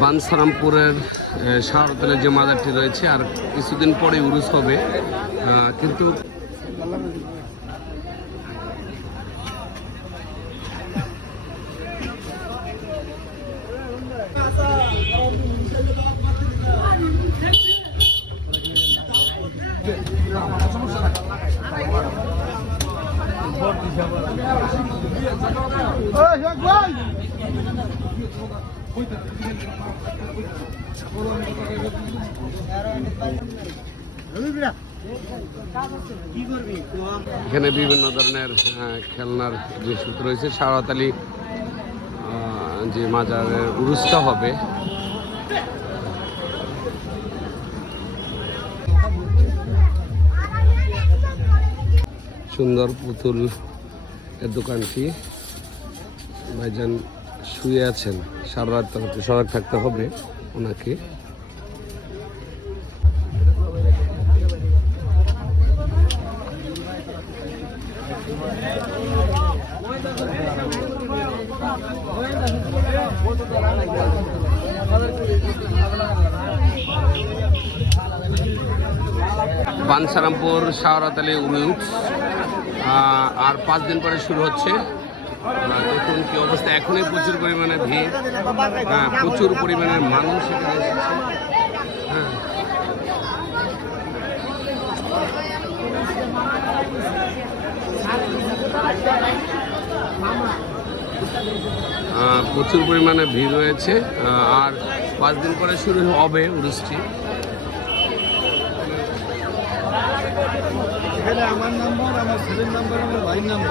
বাঞ্ছারামপুরের শাহরতলে যে মাজারটি রয়েছে আর কিছুদিন পরে উরুস হবে, কিন্তু এখানে বিভিন্ন ধরনের খেলনার যে সূত্র রয়েছে। শাহরতলি যে মাজারের উরুসটা হবে, সুন্দর পুতুল এর দোকানটি। ভাইজান শুয়ে আছেন, সারা রাত সজাগ থাকতে হবে ওনাকে। বাঞ্ছারামপুর শাহরতলি উরুস আর 5 দিন পরে শুরু হচ্ছে। দেখুন কি অবস্থা, এখনই প্রচুর পরিমাণে ভিড়, প্রচুর পরিমাণের মানুষ এখানে এসেছে। প্রচুর পরিমাণে ভিড় রয়েছে আর 5 দিন পরে শুরু হবে উরুসটি। আমার নাম্বার, আমার ছেলের নাম্বার, আমার ভাইয়ের নাম্বার।